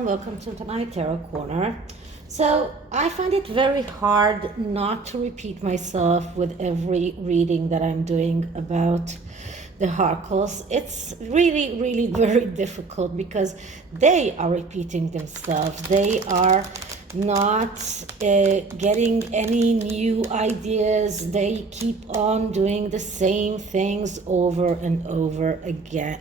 everyone, welcome to my tarot corner. So I find it very hard not to repeat myself with every reading that I'm doing about the oracles. It's really very difficult because they are repeating themselves. They are not getting any new ideas. They keep on doing the same things over and over again.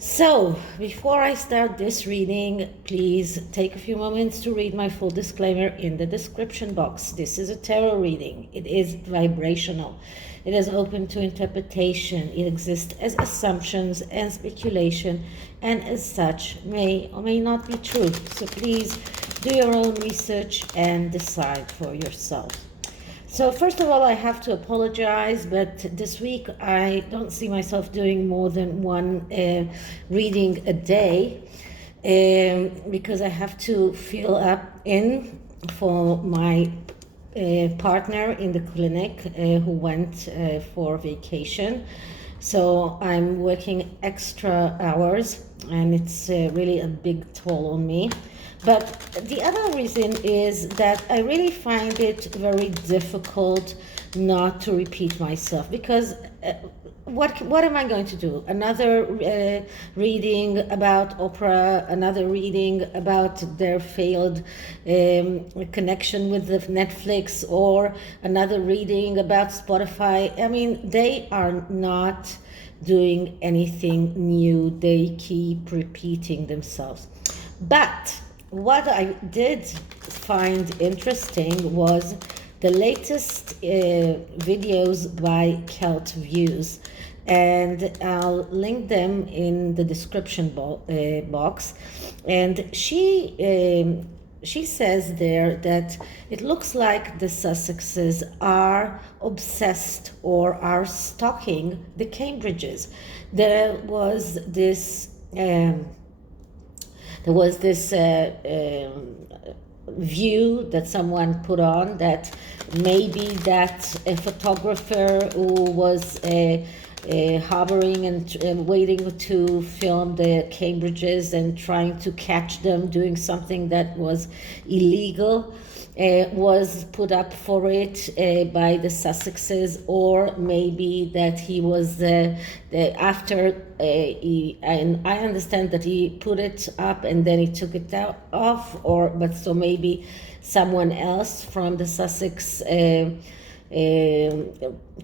So, before I start this reading, please take a few moments to read my full disclaimer in the description box. This is a tarot reading. It is vibrational. It is open to interpretation. It exists as assumptions and speculation, and as such may or may not be true. So please do your own research and decide for yourself. So first of all, I have to apologize, but this week I don't see myself doing more than one reading a day because I have to fill up in for my partner in the clinic who went for vacation. So I'm working extra hours and it's really a big toll on me. But the other reason is that I really find it very difficult not to repeat myself because what am I going to do? Another reading about Oprah, another reading about their failed connection with the Netflix, or another reading about Spotify. I mean, they are not doing anything new. They keep repeating themselves. But what I did find interesting was the latest videos by Celt Views, and I'll link them in the description box. And she says there that it looks like the Sussexes are obsessed or are stalking the Cambridges. There was this view that someone put on that maybe that a photographer who was harboring and waiting to film the Cambridges and trying to catch them doing something that was illegal was put up for it by the Sussexes, or maybe that he was after and I understand that he put it up and then he took it off, but so maybe someone else from the Sussex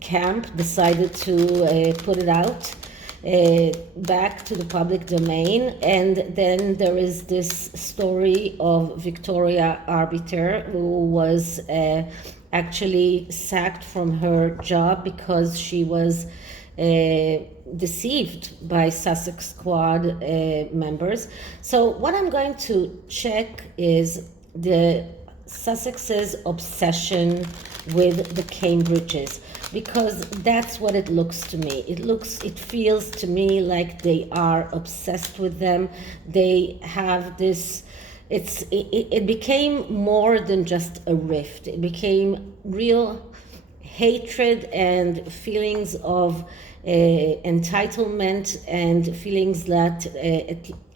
camp decided to put it out back to the public domain. And then there is this story of Victoria Arbiter, who was actually sacked from her job because she was deceived by sussexsquad members. So what I'm going to check is the Sussexes' obsession with the Cambridges, because that's what it looks to me. It feels to me like they are obsessed with them. They have this, it became more than just a rift. It became real hatred and feelings of entitlement and feelings that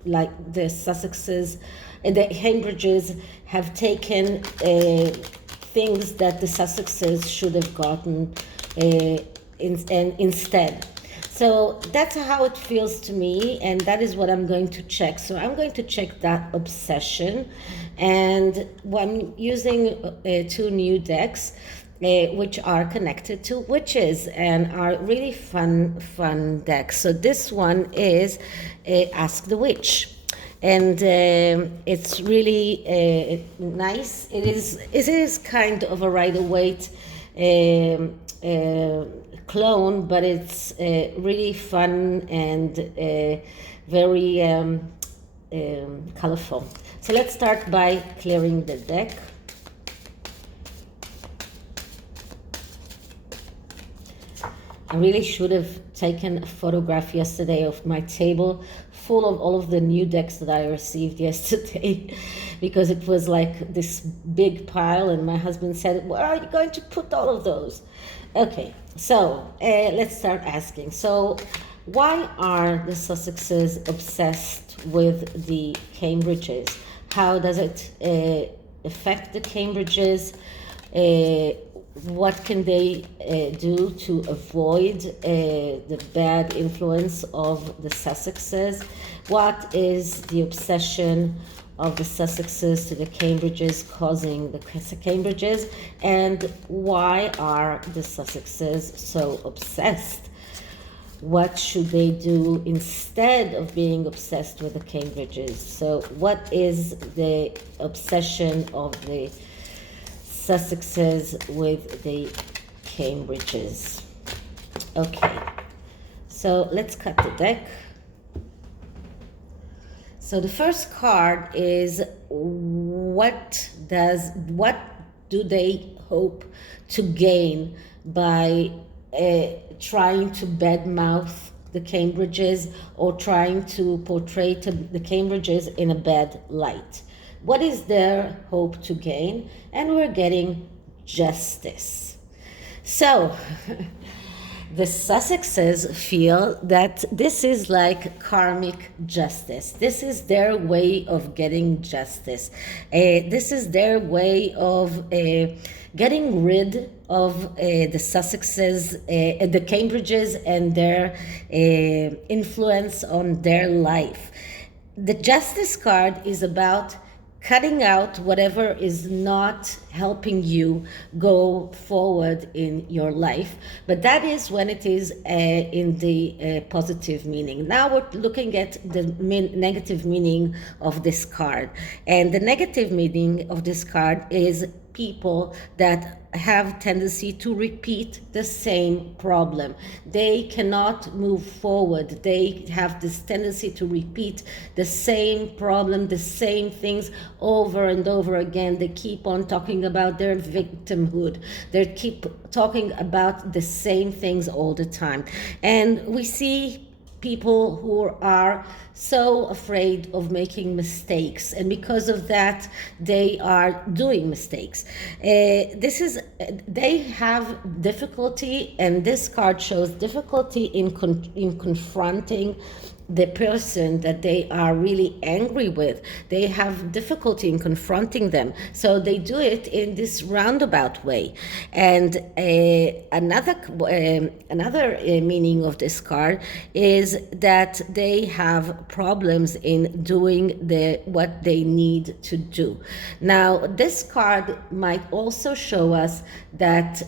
like the Sussexes and the Cambridges have taken things that the Sussexes should have gotten instead. So that's how it feels to me, and that is what I'm going to check. So I'm going to check that obsession, and I'm using two new decks which are connected to witches and are really fun decks. So this one is Ask the Witch. And it's really nice. It is kind of a Rider-Waite clone, but it's really fun and very colorful. So let's start by clearing the deck. I really should have taken a photograph yesterday of my table full of all of the new decks that I received yesterday, because it was like this big pile, and my husband said, where are you going to put all of those? Okay, so let's start asking. So Why are the Sussexes obsessed with the Cambridges? How does it affect the Cambridges? What can they do to avoid the bad influence of the Sussexes? What is the obsession of the Sussexes to the Cambridges causing the Cambridges? And why are the Sussexes so obsessed? What should they do instead of being obsessed with the Cambridges? So what is the obsession of the Sussexes with the Cambridges? Okay, so let's cut the deck. So the first card is what do they hope to gain by trying to badmouth the Cambridges or trying to portray the Cambridges in a bad light? What is their hope to gain? And we're getting justice. So the Sussexes feel that this is like karmic justice. This is their way of getting justice. This is their way of getting rid of the Sussexes, the Cambridges, and their influence on their life. The Justice card is about cutting out whatever is not helping you go forward in your life. But that is when it is in the positive meaning. Now we're looking at the negative meaning of this card. And the negative meaning of this card is people that have tendency to repeat the same problem. They cannot move forward. They have this tendency to repeat the same problem, the same things over and over again. They keep on talking about their victimhood. They keep talking about the same things all the time. And we see people who are so afraid of making mistakes, and because of that they are doing mistakes. They have difficulty, and this card shows difficulty in confronting the person that they are really angry with. They have difficulty in confronting them, so they do it in this roundabout way. And another meaning of this card is that they have problems in doing what they need to do. Now, this card might also show us that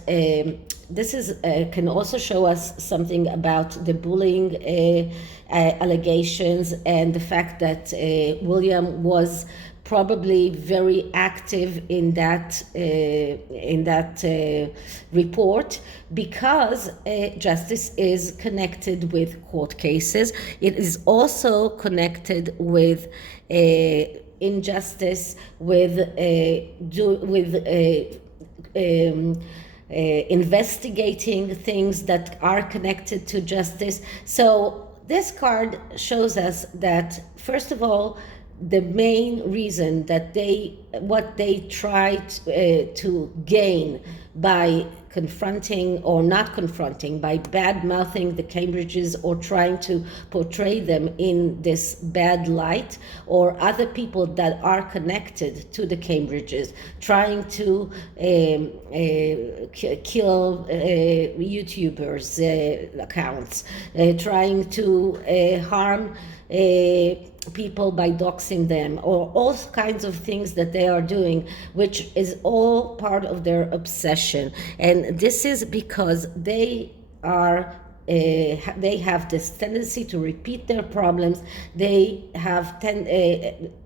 can also show us something about the bullying allegations, and the fact that William was probably very active in that report, because justice is connected with court cases. It is also connected with injustice, with investigating things that are connected to justice. So this card shows us that, first of all, the main reason that what they tried to gain by confronting or not confronting, by bad-mouthing the Cambridges or trying to portray them in this bad light, or other people that are connected to the Cambridges, trying to kill YouTubers' accounts, trying to harm people by doxing them, or all kinds of things that they are doing, which is all part of their obsession. And this is because they have this tendency to repeat their problems. They have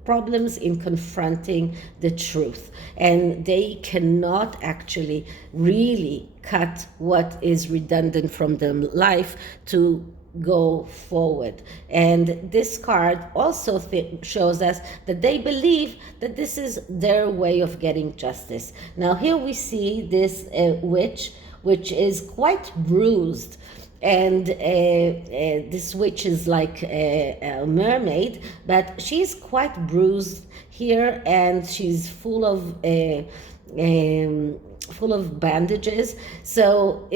problems in confronting the truth, and they cannot actually really cut what is redundant from their life to go forward. And this card also shows us that they believe that this is their way of getting justice. Now here we see this witch, which is quite bruised, and this witch is like a mermaid, but she's quite bruised here, and she's full of bandages. So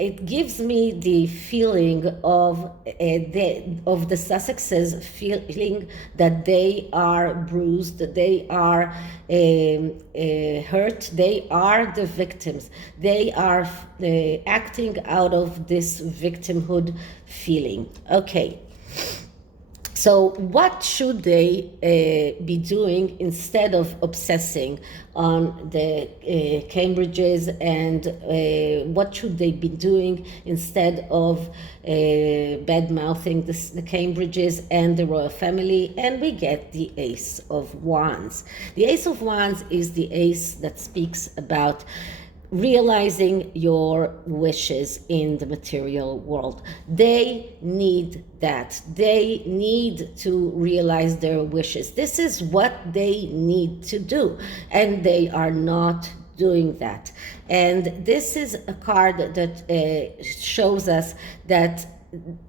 it gives me the feeling of the Sussexes feeling that they are bruised, they are hurt, they are the victims. They are acting out of this victimhood feeling. Okay. So what should they be doing instead of obsessing on the Cambridges, and what should they be doing instead of bad-mouthing the Cambridges and the royal family? And we get the Ace of Wands. The Ace of Wands is the ace that speaks about realizing your wishes in the material world. They need that. They need to realize their wishes. This is what they need to do, and they are not doing that. And this is a card that shows us that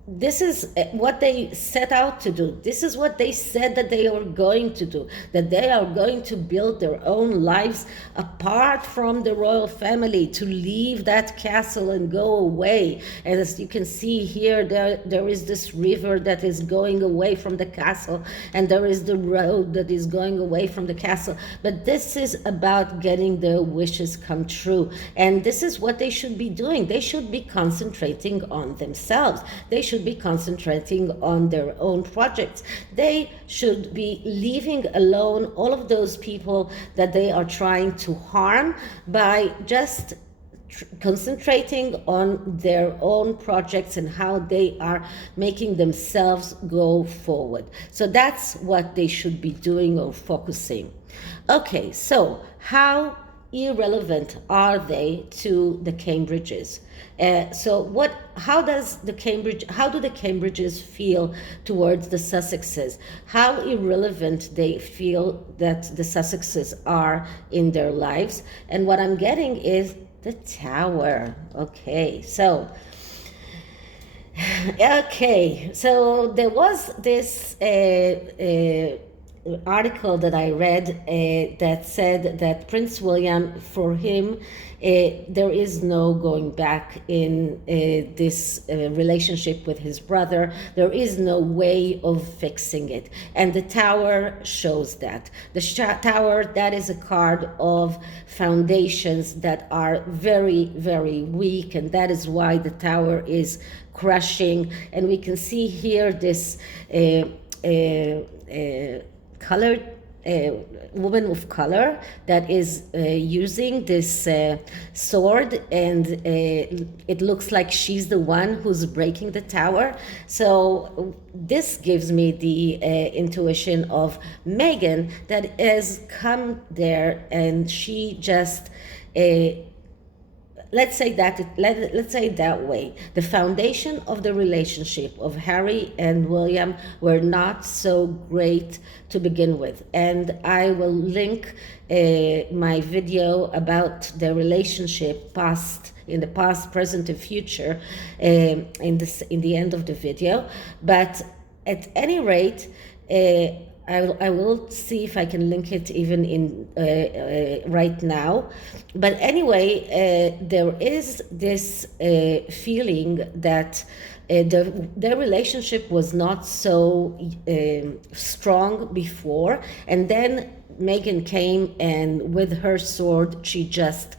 this is what they set out to do. This is what they said that they are going to do, that they are going to build their own lives apart from the royal family, to leave that castle and go away. And as you can see here, there is this river that is going away from the castle, and there is the road that is going away from the castle. But this is about getting their wishes come true. And this is what they should be doing. They should be concentrating on themselves. They should be concentrating on their own projects. They should be leaving alone all of those people that they are trying to harm by just concentrating on their own projects and how they are making themselves go forward. So that's what they should be doing or focusing. Okay, so how irrelevant are they to the Cambridges? How do the Cambridges feel towards the Sussexes? How irrelevant they feel that the Sussexes are in their lives? And what I'm getting is the Tower. Okay, so there was this article that I read that said that Prince William, for him, there is no going back in this relationship with his brother. There is no way of fixing it. And the Tower shows that. The Tower, that is a card of foundations that are very, very weak, and that is why the Tower is crushing. And we can see here this colored woman of color that is using this sword, and it looks like she's the one who's breaking the Tower. So this gives me the intuition of Meghan that has come there, and she just let's say it that way. The foundation of the relationship of Harry and William were not so great to begin with. And I will link my video about the relationship in the past, present, and future in the end of the video. But at any rate, I will see if I can link it even in right now. But anyway, there is this feeling that their relationship was not so strong before, and then Meghan came, and with her sword she just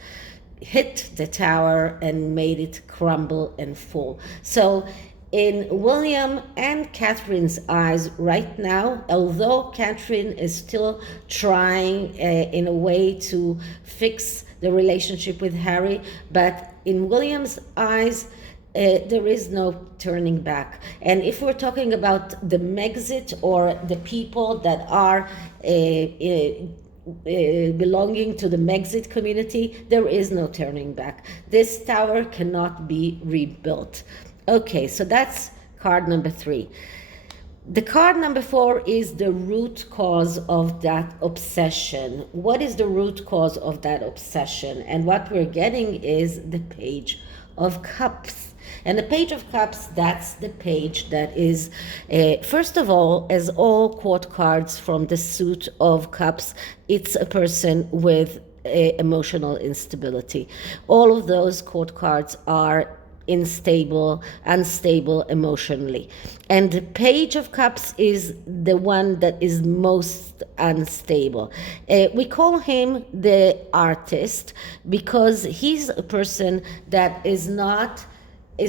hit the Tower and made it crumble and fall. So in William and Catherine's eyes right now, although Catherine is still trying in a way to fix the relationship with Harry, but in William's eyes, there is no turning back. And if we're talking about the Megxit, or the people that are belonging to the Megxit community, there is no turning back. This Tower cannot be rebuilt. Okay, so that's card number 3. The card number 4 is the root cause of that obsession. What is the root cause of that obsession? And what we're getting is the Page of Cups. And the Page of Cups, that's the page that is, first of all, as all court cards from the suit of cups, it's a person with emotional instability. All of those court cards are unstable emotionally. And the Page of Cups is the one that is most unstable. We call him the artist because he's a person that is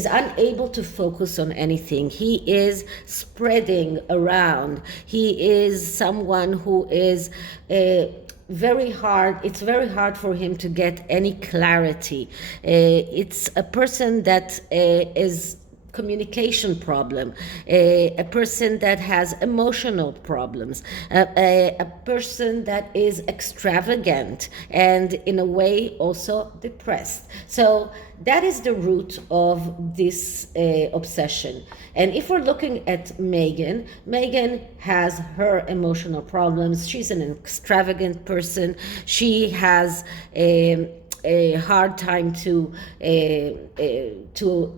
unable to focus on anything. He is spreading around. He is someone who is it's very hard for him to get any clarity. It's a person that is communication problem, a person that has emotional problems, a person that is extravagant and in a way also depressed. So that is the root of this obsession. And if we're looking at Meghan has her emotional problems. She's an extravagant person. She has a hard time to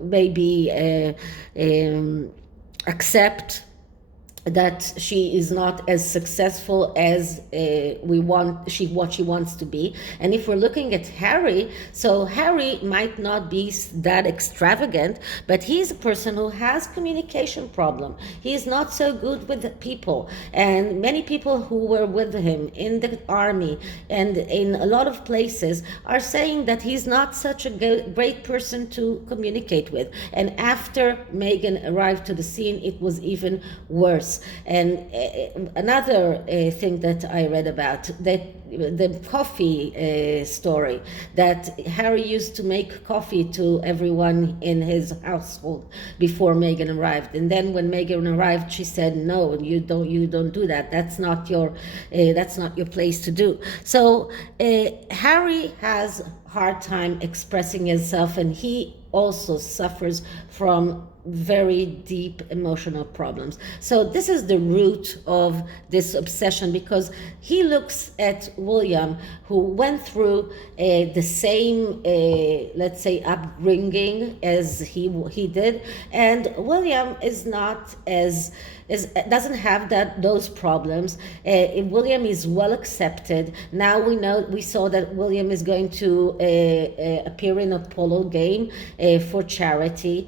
maybe accept that she is not as successful as what she wants to be. And if we're looking at Harry, so Harry might not be that extravagant, but he's a person who has communication problem. He's not so good with people, and many people who were with him in the army and in a lot of places are saying that he's not such a great person to communicate with. And after Meghan arrived to the scene, it was even worse. And another thing that I read about, that the coffee story, that Harry used to make coffee to everyone in his household before Meghan arrived, and then when Meghan arrived, she said, "No, you don't do that. That's not your place to do." So Harry has hard time expressing himself, and he also suffers from very deep emotional problems. So this is the root of this obsession, because he looks at William, who went through the same, let's say, upbringing as he did, and William is not doesn't have those problems. William is well accepted. Now we saw that William is going to appear in a polo game for charity,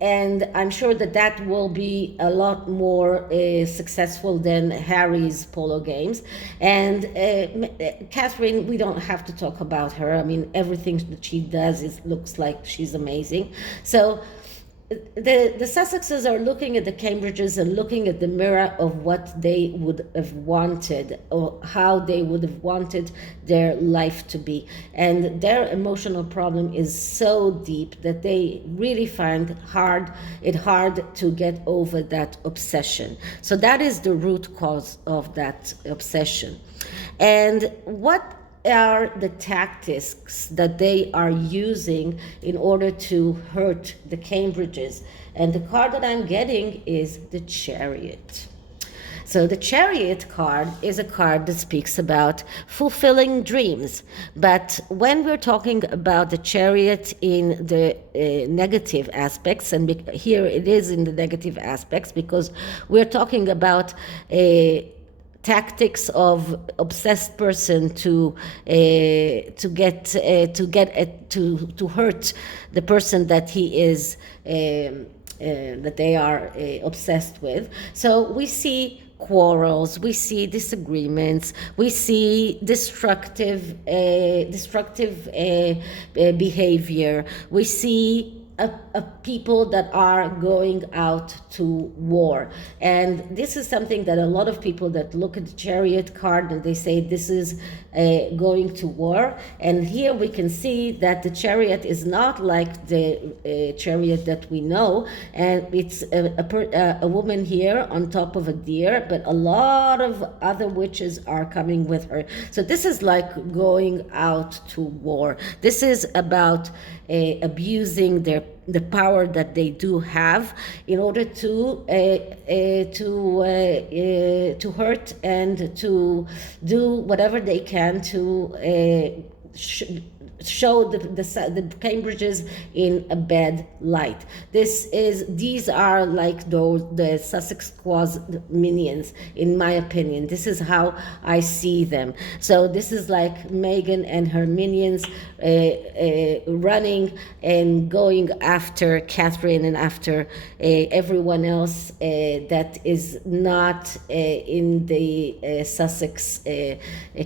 and I'm sure that will be a lot more successful than Harry's polo games. And Catherine, we don't have to talk about her. I mean, everything that she does looks like she's amazing. So the Sussexes are looking at the Cambridges and looking at the mirror of what they would have wanted, or how they would have wanted their life to be. And their emotional problem is so deep that they really find it hard to get over that obsession. So that is the root cause of that obsession. And what are the tactics that they are using in order to hurt the Cambridges? And the card that I'm getting is the Chariot. So the Chariot card is a card that speaks about fulfilling dreams. But when we're talking about the Chariot in the negative aspects, and here it is in the negative aspects, because we're talking about tactics of obsessed person to hurt the person that he is that they are obsessed with. So we see quarrels, we see disagreements, we see destructive behavior, we see people that are going out to war. And this is something that a lot of people that look at the Chariot card and they say this is going to war. And here we can see that the Chariot is not like the Chariot that we know, and it's a woman here on top of a deer, but a lot of other witches are coming with her. So this is like going out to war. This is about abusing the power that they do have in order to hurt and to do whatever they can to show the Cambridges in a bad light. These are like the Sussex squad minions, in my opinion. This is how I see them. So this is like Meghan and her minions running and going after Catherine and after everyone else that is not in the Sussex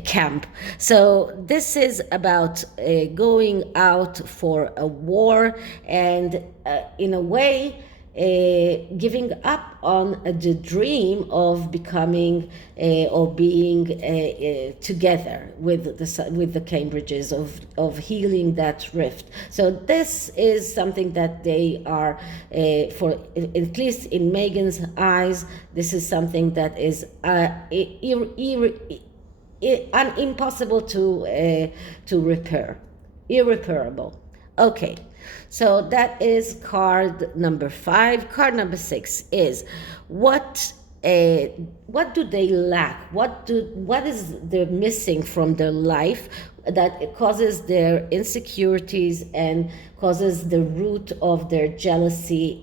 camp. So this is about going out for a war and in a way giving up on the dream of becoming or being together with the Cambridges, of healing that rift. So this is something that they are, for at least in Meghan's eyes, this is something that is impossible to repair, irreparable. Okay, so that is card number 5. Card number 6 is what do they lack? What is they're missing from their life that it causes their insecurities and causes the root of their jealousy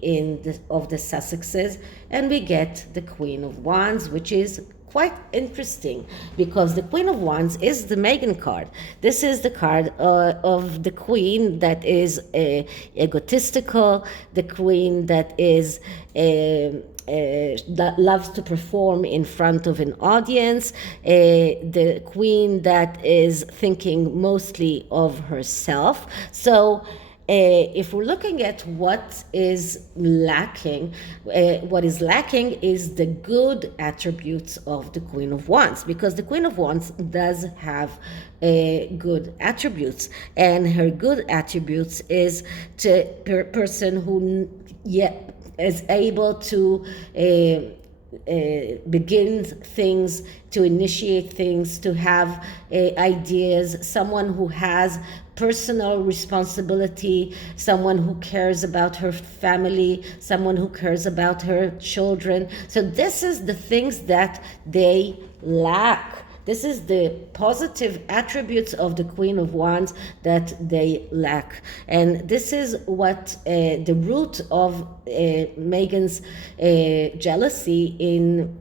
of the Sussexes? And we get the Queen of Wands, which is quite interesting because the Queen of Wands is the Meghan card. This is the card of the Queen that is egotistical, the Queen that is that loves to perform in front of an audience, the Queen that is thinking mostly of herself. So if we're looking at what is lacking is the good attributes of the Queen of Wands, because the Queen of Wands does have good attributes, and her good attributes is to person who is able to begin things, to initiate things, to have ideas, someone who has personal responsibility, someone who cares about her family, someone who cares about her children. So this is the things that they lack. This is the positive attributes of the Queen of Wands that they lack. And this is what the root of Meghan's jealousy in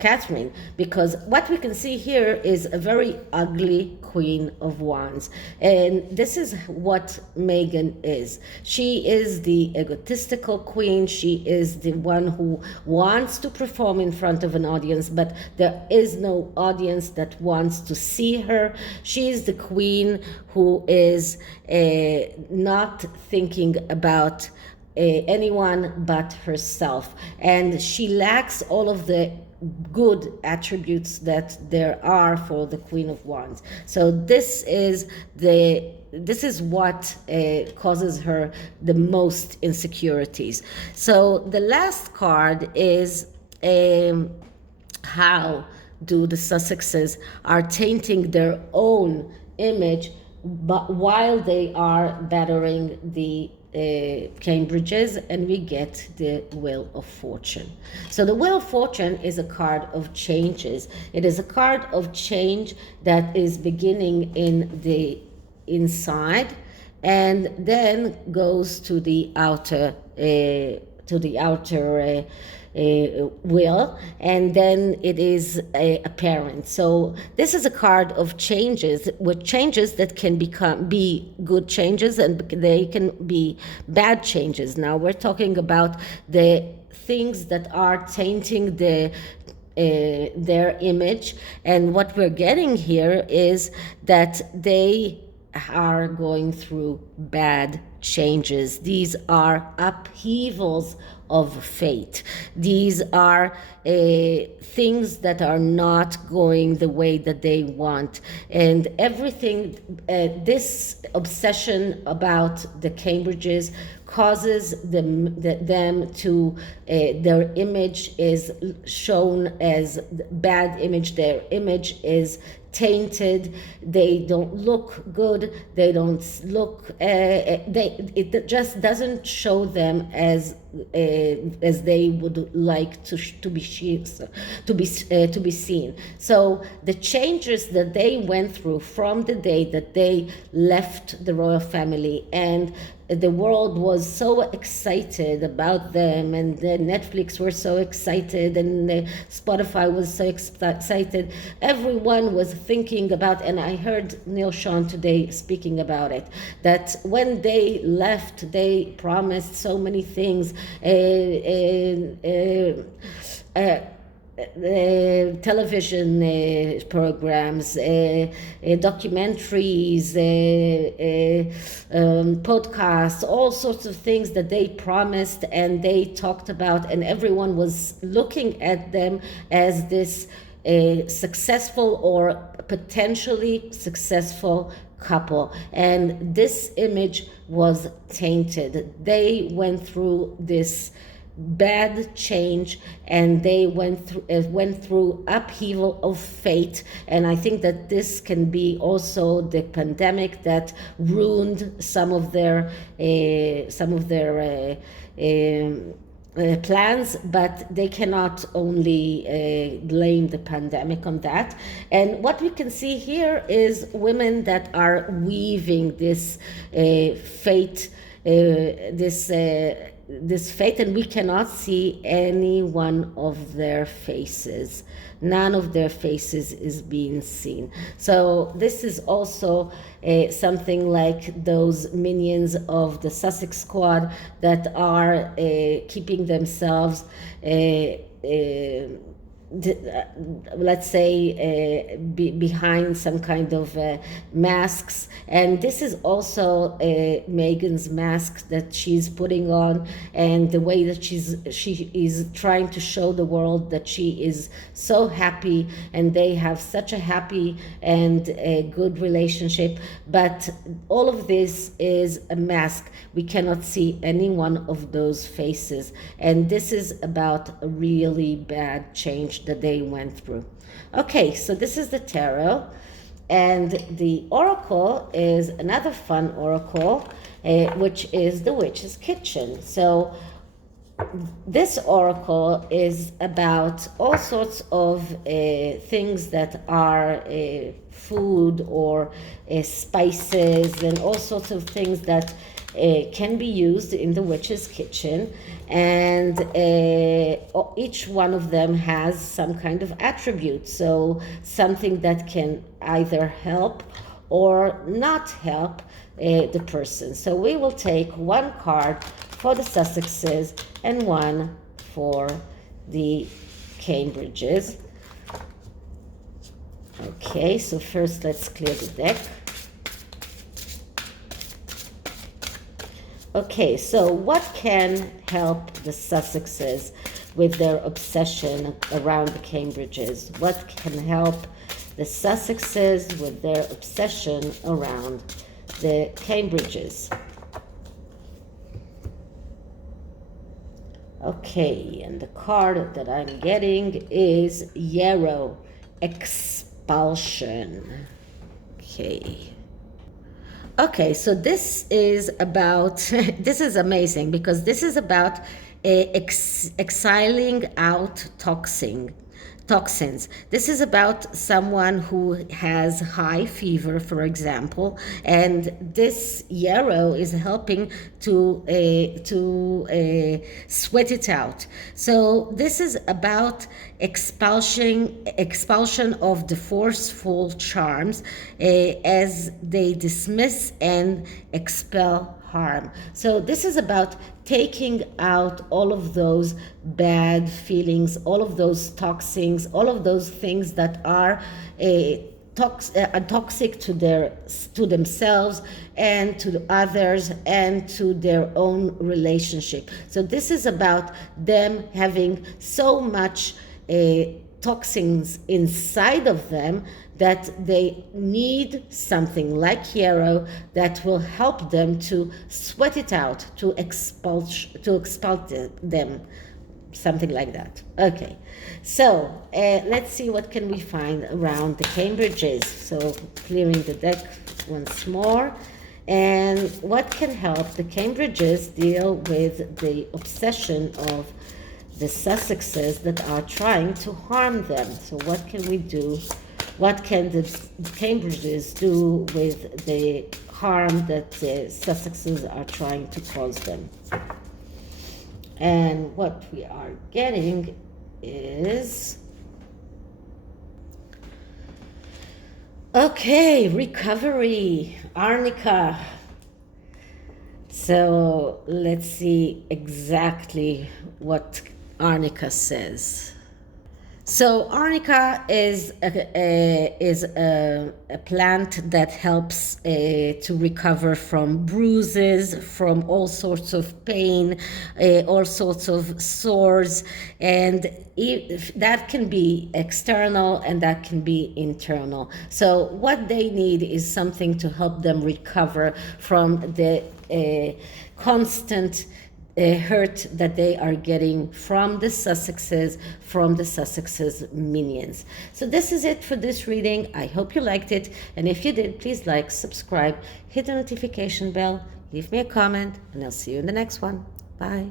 Catherine, because what we can see here is a very ugly Queen of Wands, and this is what Meghan is. She is the egotistical queen. She is the one who wants to perform in front of an audience, but there is no audience that wants to see her. She is the queen who is not thinking about anyone but herself, and she lacks all of the good attributes that there are for the Queen of Wands. So this is what causes her the most insecurities. So the last card is how do the Sussexes are tainting their own image, but while they are battering the Cambridges, and we get the Wheel of Fortune. So the Wheel of Fortune is a card of changes. It is a card of change that is beginning in the inside and then goes to the outer will, and then it is apparent. So this is a card of changes, with changes that can be good changes and they can be bad changes. Now we're talking about the things that are tainting their image, and what we're getting here is that they are going through bad changes. These are upheavals of fate. These are things that are not going the way that they want, and everything, this obsession about the Cambridges causes them to their image is shown as bad image. Their image is tainted. They don't look good. They don't look it just doesn't show them as they would like to be seen. So the changes that they went through from the day that they left the royal family, and the world was so excited about them, and the Netflix were so excited, and Spotify was so excited. Everyone was thinking about, and I heard Neil Sean today speaking about it, that when they left, they promised so many things. Television programs, documentaries, podcasts, all sorts of things that they promised and they talked about, and everyone was looking at them as this successful or potentially successful couple, and this image was tainted. They went through this bad change, and they went through upheaval of fate. And I think that this can be also the pandemic that ruined some of their plans, but they cannot only blame the pandemic on that. And what we can see here is women that are weaving this fate, this fate, and we cannot see any one of their faces. None of their faces is being seen. So this is also something like those minions of the Sussex squad that are keeping themselves let's say behind some kind of masks. And this is also Meghan's mask that she's putting on, and the way that she is trying to show the world that she is so happy and they have such a happy and a good relationship. But all of this is a mask. We cannot see any one of those faces, and this is about a really bad change that they went through. Okay, so this is the tarot, and the oracle is another fun oracle, which is the Witch's Kitchen. So this oracle is about all sorts of things that are food or spices, and all sorts of things that can be used in the Witch's Kitchen, and each one of them has some kind of attribute. So something that can either help or not help the person. So we will take one card for the Sussexes and one for the Cambridges. Okay, so first let's clear the deck. Okay, so what can help the Sussexes with their obsession around the Cambridges? What can help the Sussexes with their obsession around the Cambridges? Okay, and the card that I'm getting is Yarrow, Expulsion. Okay, so this is about, this is amazing, because this is about exiling out toxins. This is about someone who has high fever, for example, and this yarrow is helping to sweat it out. So this is about expulsion of the forceful charms as they dismiss and expel harm. So this is about taking out all of those bad feelings, all of those toxins, all of those things that are toxic to themselves and to others and to their own relationship. So this is about them having so much toxins inside of them that they need something like yarrow that will help them to sweat it out, to expel them, something like that. Okay, so let's see what can we find around the Cambridges. So clearing the deck once more, And what can help the Cambridges deal with the obsession of the Sussexes that are trying to harm them? So what can we do? What can the Cambridges do with the harm that the Sussexes are trying to cause them? And what we are getting is, okay, recovery, arnica. So let's see exactly what arnica says. So arnica is a plant that helps to recover from bruises, from all sorts of pain, all sorts of sores, and that can be external and that can be internal. So what they need is something to help them recover from the constant hurt that they are getting from the Sussexes, from the Sussexes minions. So this is it for this reading. I hope you liked it, and if you did, please like, subscribe, hit the notification bell, leave me a comment, and I'll see you in the next one. Bye.